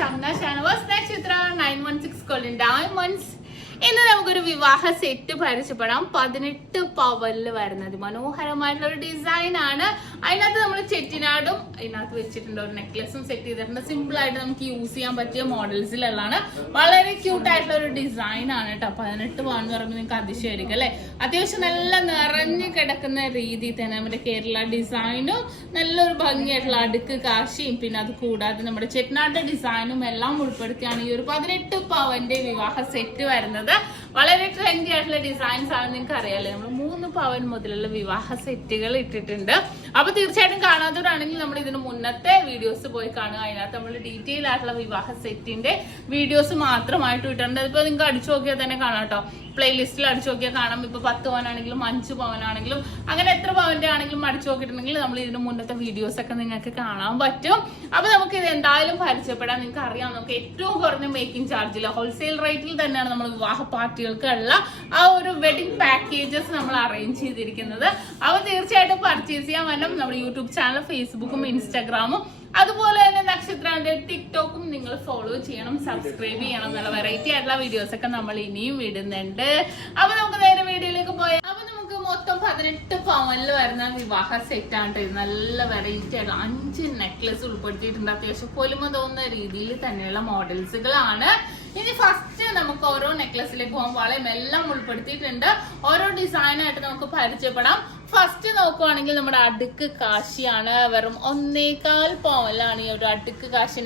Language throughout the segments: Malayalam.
SHAMNA channel Nakshathra 916 golden diamonds. ഇന്ന് നമുക്കൊരു വിവാഹ സെറ്റ് പരിചയപ്പെടാം. 18 പവനിൽ വരുന്നത് മനോഹരമായിട്ടുള്ള ഒരു ഡിസൈൻ ആണ്. അതിനകത്ത് നമ്മൾ ചെറ്റിനാടും അതിനകത്ത് വെച്ചിട്ടുണ്ട്, ഒരു നെക്ലസും സെറ്റ് ചെയ്തിട്ടുണ്ട്. സിമ്പിൾ ആയിട്ട് നമുക്ക് യൂസ് ചെയ്യാൻ പറ്റിയ മോഡൽസിലുള്ളതാണ്. വളരെ ക്യൂട്ട് ആയിട്ടുള്ള ഒരു ഡിസൈൻ ആണ് കേട്ടോ. 18 പവൻ എന്ന് പറയുമ്പോൾ നിങ്ങൾക്ക് അതിശയമായിരിക്കും അല്ലെ. അത്യാവശ്യം നല്ല നിറഞ്ഞു കിടക്കുന്ന രീതിയിൽ തന്നെ നമ്മുടെ കേരള ഡിസൈനും നല്ലൊരു ഭംഗിയായിട്ടുള്ള അടുക്ക് കാശിയും പിന്നെ അത് കൂടാതെ നമ്മുടെ ചെറ്റിനാടിന്റെ ഡിസൈനും എല്ലാം ഉൾപ്പെടുത്തിയാണ് ഈ ഒരു 18 പവന്റെ വിവാഹ സെറ്റ് വരുന്നത്. വളരെ ട്രെൻഡി ആയിട്ടുള്ള ഡിസൈൻസ് ആണ്. നിങ്ങൾക്ക് അറിയാലേ, നമ്മൾ 3 പവൻ മുതലുള്ള വിവാഹ സെറ്റുകൾ ഇട്ടിട്ടുണ്ട്. അപ്പൊ തീർച്ചയായിട്ടും കാണാത്തവരാണെങ്കിൽ നമ്മൾ ഇതിന് മുന്നത്തെ വീഡിയോസ് പോയി കാണുക. അതിനകത്ത് നമ്മൾ ഡീറ്റെയിൽ ആയിട്ടുള്ള വിവാഹ സെറ്റിന്റെ വീഡിയോസ് മാത്രമായിട്ട് ഇട്ടിട്ടുണ്ട്. ഇപ്പൊ നിങ്ങൾക്ക് അടിച്ചു നോക്കിയാൽ തന്നെ കാണാം കേട്ടോ. പ്ലേലിസ്റ്റിൽ അടിച്ചു നോക്കിയാൽ കാണാം. ഇപ്പൊ 10 പവനാണെങ്കിലും 5 പവനാണെങ്കിലും അങ്ങനെ എത്ര പവന്റെ ആണെങ്കിലും അടിച്ചു നോക്കിയിട്ടുണ്ടെങ്കിൽ നമ്മൾ ഇതിന് മുന്നത്തെ വീഡിയോസ് ഒക്കെ നിങ്ങൾക്ക് കാണാൻ പറ്റും. അപ്പൊ നമുക്ക് ഇത് എന്തായാലും പരിചയപ്പെടാൻ. നിങ്ങൾക്ക് അറിയാം, നമുക്ക് ഏറ്റവും കുറഞ്ഞ മേക്കിംഗ് ചാർജിൽ ഹോൾസെയിൽ റേറ്റിൽ തന്നെയാണ് നമ്മൾ വിവാഹ പാർട്ടികൾക്കുള്ള ആ ഒരു വെഡിങ് പാക്കേജസ് നമ്മൾ അറേഞ്ച് ചെയ്തിരിക്കുന്നത്. അപ്പൊ തീർച്ചയായിട്ടും പർച്ചേസ് ചെയ്യാൻ വേണം നമ്മുടെ യൂട്യൂബ് ചാനൽ, ഫേസ്ബുക്കും ഇൻസ്റ്റാഗ്രാമും അതുപോലെ തന്നെ നക്ഷത്രന്റെ ടിക്ടോക്കും നിങ്ങൾ ഫോളോ ചെയ്യണം, സബ്സ്ക്രൈബ് ചെയ്യണം. നല്ല വെറൈറ്റി ആയിട്ടുള്ള വീഡിയോസ് ഒക്കെ നമ്മൾ ഇനിയും ഇടുന്നുണ്ട്. അപ്പൊ നമുക്ക് നേരെ വീഡിയോയിലേക്ക് പോയാൽ, അപ്പൊ നമുക്ക് മൊത്തം 18 പവനിൽ വരുന്ന വിവാഹ സെറ്റ് ആണ്. നല്ല വെറൈറ്റി ആയിട്ടുള്ള 5 നെക്ലസ് ഉൾപ്പെടുത്തിയിട്ടുണ്ട്. അത്യാവശ്യം പൊലിമ തോന്നുന്ന രീതിയിൽ തന്നെയുള്ള മോഡൽസുകളാണ്. ഇനി ഫസ്റ്റ് നമുക്ക് ഓരോ നെക്ലസിലേക്ക് പോകാൻ വളയും എല്ലാം ഉൾപ്പെടുത്തിയിട്ടുണ്ട്. ഓരോ ഡിസൈനായിട്ട് നമുക്ക് പരിചയപ്പെടാം. ഫസ്റ്റ് നോക്കുവാണെങ്കിൽ നമ്മുടെ അടുക്ക് കാശിയാണ്. വെറും 1.25 പവനിലാണ് ഈ ഒരു അടുക്ക് കാശി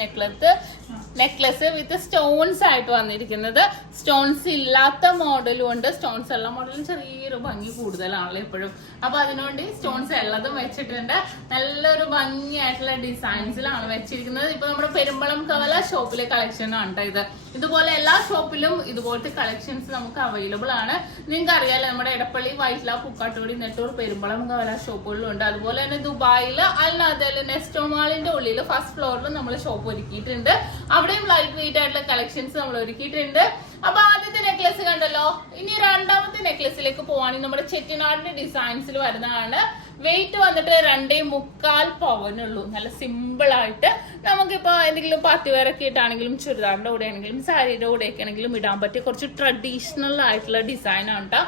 നെക്ലസ് വിത്ത് സ്റ്റോൺസ് ആയിട്ട് വന്നിരിക്കുന്നത്. സ്റ്റോൺസ് ഇല്ലാത്ത മോഡലും ഉണ്ട്. സ്റ്റോൺസ് ഉള്ള മോഡലും ചെറിയൊരു ഭംഗി കൂടുതലാണല്ലോ എപ്പോഴും. അപ്പൊ അതിനുവേണ്ടി സ്റ്റോൺസ് ഉള്ളതും വെച്ചിട്ടുണ്ട്. നല്ലൊരു ഭംഗിയായിട്ടുള്ള ഡിസൈൻസിലാണ് വെച്ചിരിക്കുന്നത്. ഇപ്പൊ നമ്മുടെ പെരുമ്പളം കവല ഷോപ്പിലെ കളക്ഷൻ ആണ് കേട്ടോ ഇത്. ഇതുപോലെ എല്ലാ ഷോപ്പിലും ഇതുപോലത്തെ കളക്ഷൻസ് നമുക്ക് അവൈലബിൾ ആണ്. നിങ്ങൾക്ക് അറിയാലോ, നമ്മുടെ എടപ്പള്ളി, വൈറ്റ്ല, പൂക്കാട്ടുപടി, നെട്ടൂർ, പെരുമ്പളം കവല ഷോപ്പുകളിലും ഉണ്ട്. അതുപോലെ തന്നെ ദുബായിൽ അൽനാദയിൽ നെസ്റ്റോ മാളിന്റെ ഉള്ളിൽ ഫസ്റ്റ് ഫ്ലോറിൽ നമ്മൾ ഷോപ്പ് ഒരുക്കിയിട്ടുണ്ട്. അവിടെയും ലൈറ്റ് വെയിറ്റ് ആയിട്ടുള്ള കളക്ഷൻസ് നമ്മൾ ഒരുക്കിയിട്ടുണ്ട്. അപ്പൊ ആദ്യത്തെ നെക്ലസ് കണ്ടല്ലോ. ഇനി രണ്ടാമത്തെ നെക്ലസിലേക്ക് പോവാണെങ്കിൽ നമ്മുടെ ചെറ്റിനാടിന്റെ ഡിസൈൻസിൽ വരുന്നതാണ്. വെയിറ്റ് വന്നിട്ട് 2.25 പവനുള്ളൂ. നല്ല സിമ്പിൾ ആയിട്ട് നമുക്കിപ്പോ എന്തെങ്കിലും പാർട്ടി വെയർ ഒക്കെ ഇട്ടാണെങ്കിലും ചുരിദാറിന്റെ കൂടെ ആണെങ്കിലും സാരിയുടെ കൂടെ ഒക്കെ ആണെങ്കിലും ഇടാൻ പറ്റിയ കുറച്ച് ട്രഡീഷണൽ ആയിട്ടുള്ള ഡിസൈൻ ആണ് കേട്ടോ.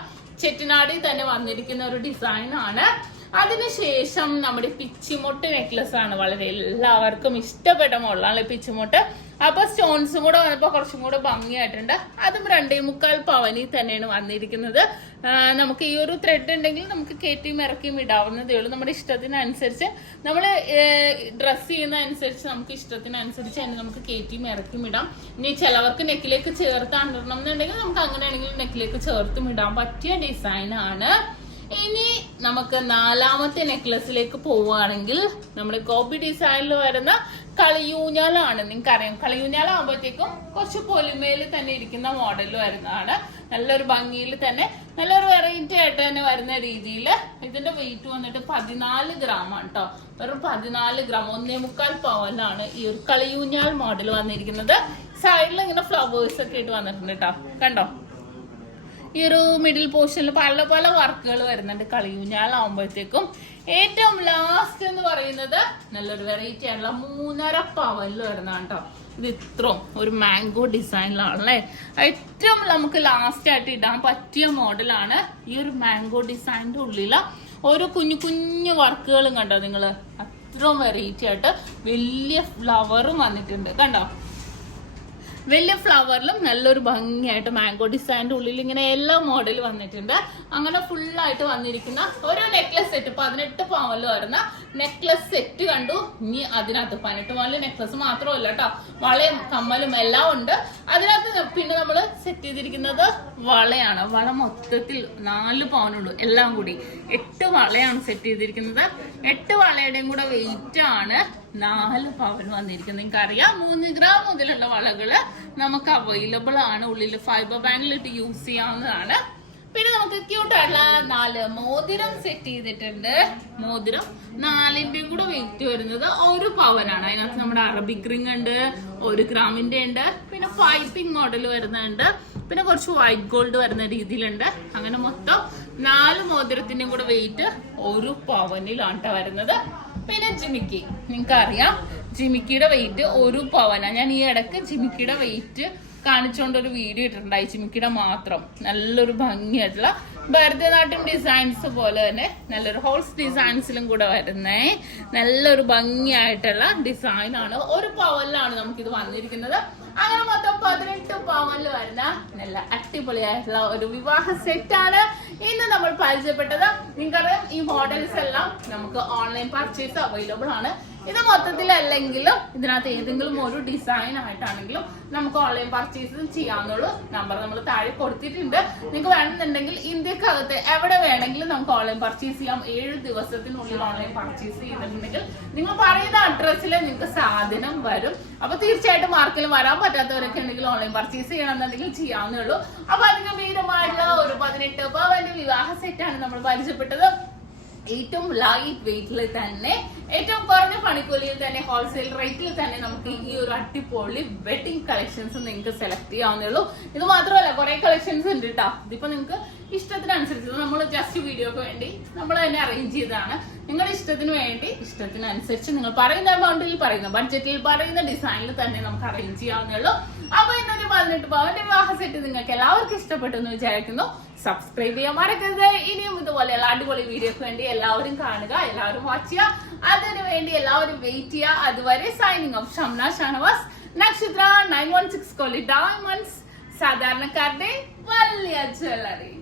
ചെറ്റിനാടിൽ തന്നെ വന്നിരിക്കുന്ന ഒരു ഡിസൈൻ ആണ്. അതിനുശേഷം നമ്മുടെ പിച്ചിമൊട്ട് നെക്ലസ് ആണ്. വളരെ എല്ലാവർക്കും ഇഷ്ടപ്പെട്ട മോഡലാണ് പിച്ചിമൊട്ട്. അപ്പൊ സ്റ്റോൺസും കൂടെ വന്നപ്പോ കുറച്ചും കൂടെ ഭംഗിയായിട്ടുണ്ട്. അതും 2.25 പവനിൽ തന്നെയാണ് വന്നിരിക്കുന്നത്. നമുക്ക് ഈ ഒരു ത്രെഡ് ഉണ്ടെങ്കിൽ നമുക്ക് കയറ്റിയും ഇറക്കിയും ഇടാവുന്നതേ ഉള്ളൂ. നമ്മുടെ ഇഷ്ടത്തിനനുസരിച്ച് നമ്മൾ ഡ്രസ് ചെയ്യുന്ന അനുസരിച്ച് നമുക്ക് ഇഷ്ടത്തിനനുസരിച്ച് തന്നെ നമുക്ക് കയറ്റിയും ഇറക്കിയും ഇടാം. ഇനി ചിലവർക്ക് നെക്കിലേക്ക് ചേർത്താണ് ഇടണം എന്നുണ്ടെങ്കിൽ നമുക്ക് അങ്ങനെയാണെങ്കിൽ നെക്കിലേക്ക് ചേർത്തും ഇടാൻ പറ്റിയ ഡിസൈൻ ആണ്. ഇനി നമുക്ക് നാലാമത്തെ നെക്ലസിലേക്ക് പോവുകയാണെങ്കിൽ നമ്മുടെ കോപ്പി ഡിസൈനിൽ വരുന്ന കളിയൂഞ്ഞാലാണ്. നിങ്ങൾക്കറിയാം, കളിയൂഞ്ഞാലാകുമ്പോഴത്തേക്കും കുറച്ച് പൊലിമയിൽ തന്നെ ഇരിക്കുന്ന മോഡൽ വരുന്നതാണ്. നല്ലൊരു ഭംഗിയിൽ തന്നെ നല്ലൊരു വെറൈറ്റി ആയിട്ട് തന്നെ വരുന്ന രീതിയിൽ. ഇതിന്റെ വെയിറ്റ് വന്നിട്ട് 14 ഗ്രാം ആണ് കേട്ടോ. വെറും 14 ഗ്രാം 1.25 പവനാണ് ഈ ഒരു കളിയൂഞ്ഞാൽ മോഡൽ വന്നിരിക്കുന്നത്. സൈഡിൽ ഇങ്ങനെ ഫ്ലവേഴ്സ് ഒക്കെ ഇട്ട് വന്നിട്ടുണ്ട് കേട്ടോ. കണ്ടോ, ഈ ഒരു മിഡിൽ പോർഷനിൽ പല പല വർക്കുകൾ വരുന്നുണ്ട് കളിയൂഞ്ഞാലാവുമ്പോഴത്തേക്കും. ഏറ്റവും ലാസ്റ്റ് എന്ന് പറയുന്നത് നല്ലൊരു വെറൈറ്റി ആയിട്ടുള്ള 3.5 പവനിൽ വരുന്നതാണ് കേട്ടോ. ഇത് ഇത്രയും ഒരു മാംഗോ ഡിസൈനിലാണല്ലേ. ഏറ്റവും നമുക്ക് ലാസ്റ്റ് ആയിട്ട് ഇടാൻ പറ്റിയ മോഡലാണ്. ഈ ഒരു മാംഗോ ഡിസൈനിന്റെ ഉള്ളില് ഓരോ കുഞ്ഞു കുഞ്ഞു വർക്കുകളും കണ്ടോ നിങ്ങള്. അത്രയും വെറൈറ്റി ആയിട്ട് വലിയ ഫ്ലവറും വന്നിട്ടുണ്ട് കണ്ടോ. വലിയ ഫ്ലവറിലും നല്ലൊരു ഭംഗിയായിട്ട് മാംഗോ ഡിസൈനിന്റെ ഉള്ളിൽ ഇങ്ങനെ എല്ലാ മോഡൽ വന്നിട്ടുണ്ട്. അങ്ങനെ ഫുള്ളായിട്ട് വന്നിരിക്കുന്ന ഒരു നെക്ലസ് സെറ്റ് 18 പവനിൽ വരുന്ന നെക്ലസ് സെറ്റ് കണ്ടു. ഇനി അതിനകത്ത് 18 പവനിൽ നെക്ലസ് മാത്രമല്ല കേട്ടോ, വളയും കമ്മലും എല്ലാം ഉണ്ട്. അതിനകത്ത് പിന്നെ നമ്മൾ സെറ്റ് ചെയ്തിരിക്കുന്നത് വളയാണ്. വള മൊത്തത്തിൽ 4 പവനുള്ളൂ. എല്ലാം കൂടി 8 വളയാണ് സെറ്റ് ചെയ്തിരിക്കുന്നത്. 8 വളയുടെയും കൂടെ വെയിറ്റ് ആണ് 4 പവൻ വന്നിരിക്കുന്നത്. നിങ്ങൾക്ക് അറിയാം, 3 ഗ്രാം മുതലുള്ള വളകള് നമുക്ക് അവൈലബിൾ ആണ്. ഉള്ളിൽ ഫൈബർ ബാൻഡിലിട്ട് യൂസ് ചെയ്യാവുന്നതാണ്. പിന്നെ നമുക്ക് ക്യൂട്ടായിട്ടുള്ള 4 മോതിരം സെറ്റ് ചെയ്തിട്ടുണ്ട്. മോതിരം 4ന്റെയും കൂടെ വെയിറ്റ് വരുന്നത് 1 പവനാണ്. അതിനകത്ത് നമ്മുടെ അറബിക് റിംഗ് ഉണ്ട്, 1 ഗ്രാമിന്റെ ഉണ്ട്, പിന്നെ പൈപ്പിംഗ് മോഡൽ വരുന്നുണ്ട്, പിന്നെ കുറച്ച് വൈറ്റ് ഗോൾഡ് വരുന്ന രീതിയിലുണ്ട്. അങ്ങനെ മൊത്തം 4 മോതിരത്തിന്റെയും കൂടെ വെയിറ്റ് 1 പവനിലാണ് വരുന്നത്. പിന്നെ ജിമിക്കി, നിങ്ങൾക്ക് അറിയാം ജിമിക്കിയുടെ വെയിറ്റ് 1 പവനാ. ഞാൻ ഈ ഇടയ്ക്ക് ജിമിക്കിയുടെ വെയിറ്റ് കാണിച്ചുകൊണ്ടൊരു വീഡിയോ ഇട്ടിട്ടുണ്ടായി. ജിമിക്കിയുടെ മാത്രം നല്ലൊരു ഭംഗിയായിട്ടുള്ള ഭരതനാട്യം ഡിസൈൻസ് പോലെ തന്നെ നല്ലൊരു ഹോൾസ് ഡിസൈൻസിലും കൂടെ വരുന്നേ നല്ലൊരു ഭംഗിയായിട്ടുള്ള ഡിസൈനാണ്. 1 പവനിലാണ് നമുക്കിത് വന്നിരിക്കുന്നത്. അങ്ങനെ മൊത്തം 18 പവനിൽ വരുന്ന നല്ല അടിപൊളിയായിട്ടുള്ള ഒരു വിവാഹ സെറ്റാണ് ഇന്ന് നമ്മൾ പരിചയപ്പെട്ടത്. നിങ്ങൾക്കറിയാം ഈ മോഡൽസ് എല്ലാം നമുക്ക് ഓൺലൈൻ പർച്ചേസ് അവൈലബിൾ ആണ്. ഇത് മൊത്തത്തിൽ അല്ലെങ്കിലും ഇതിനകത്ത് ഏതെങ്കിലും ഒരു ഡിസൈൻ ആയിട്ടാണെങ്കിലും നമുക്ക് ഓൺലൈൻ പർച്ചേസ് ചെയ്യാവുന്നുള്ളൂ. നമ്പർ നമ്മൾ താഴെ കൊടുത്തിട്ടുണ്ട്. നിങ്ങൾക്ക് വേണമെന്നുണ്ടെങ്കിൽ ഇന്ത്യക്കകത്ത് എവിടെ വേണമെങ്കിലും നമുക്ക് ഓൺലൈൻ പർച്ചേസ് ചെയ്യാം. 7 ദിവസത്തിനുള്ളിൽ ഓൺലൈൻ പർച്ചേസ് ചെയ്തിട്ടുണ്ടെങ്കിൽ നിങ്ങൾ പറയുന്ന അഡ്രസ്സിൽ നിങ്ങൾക്ക് സാധനം വരും. അപ്പൊ തീർച്ചയായിട്ടും മാർക്കിൽ വരാൻ പറ്റാത്തവരൊക്കെ ഉണ്ടെങ്കിൽ ഓൺലൈൻ പർച്ചേസ് ചെയ്യണമെന്നുണ്ടെങ്കിൽ ചെയ്യാവുന്നേ ഉള്ളൂ. അപ്പൊ അതിഗംഭീരമായിട്ടുള്ള ഒരു 18 പവന്റെ വിവാഹ സെറ്റാണ് നമ്മൾ പരിചയപ്പെട്ടത്. ഏറ്റവും ലൈറ്റ് വെയിറ്റിൽ തന്നെ ഏറ്റവും കുറഞ്ഞ പണിക്കൂലിയിൽ തന്നെ ഹോൾസെയിൽ റേറ്റിൽ തന്നെ നമുക്ക് ഈ ഒരു അടിപൊളി വെഡിങ് കളക്ഷൻസ് നിങ്ങൾക്ക് സെലക്ട് ചെയ്യാവുന്നേ ഉള്ളൂ. ഇത് മാത്രമല്ല കുറെ കളക്ഷൻസ് ഉണ്ട് കേട്ടോ. ഇതിപ്പോ നിങ്ങൾക്ക് ഇഷ്ടത്തിനനുസരിച്ച് നമ്മൾ ജസ്റ്റ് വീഡിയോക്ക് വേണ്ടി നമ്മൾ തന്നെ അറേഞ്ച് ചെയ്തതാണ്. നിങ്ങളുടെ ഇഷ്ടത്തിന് വേണ്ടി ഇഷ്ടത്തിനനുസരിച്ച് നിങ്ങൾ പറയുന്ന എമൗണ്ടിൽ പറയുന്ന ബഡ്ജറ്റിൽ പറയുന്ന ഡിസൈനിൽ തന്നെ നമുക്ക് അറേഞ്ച് ചെയ്യാവുന്നേ ഉള്ളൂ. അപ്പൊ ഇന്നൊരു 18 പവന്റെ വിവാഹ സെറ്റ് നിങ്ങൾക്ക് എല്ലാവർക്കും ഇഷ്ടപ്പെട്ടു എന്ന് വിചാരിക്കുന്നു. സബ്സ്ക്രൈബ് ചെയ്യാൻ മറക്കരുത്. ഇനിയും ഇതുപോലെയുള്ള അടിപൊളി വീഡിയോക്ക് വേണ്ടി എല്ലാവരും കാണുക, എല്ലാവരും വാച്ച് ചെയ്യുക. അതിനു വേണ്ടി എല്ലാവരും വെയിറ്റ് ചെയ്യുക. അതുവരെ സൈനിങ് ഓഫ് ഷംന ഷാനവാസ്, നക്ഷത്ര 916 ഡയമണ്ട്സ്, സാധാരണക്കാരുടെ വലിയ ജ്വല്ലറി.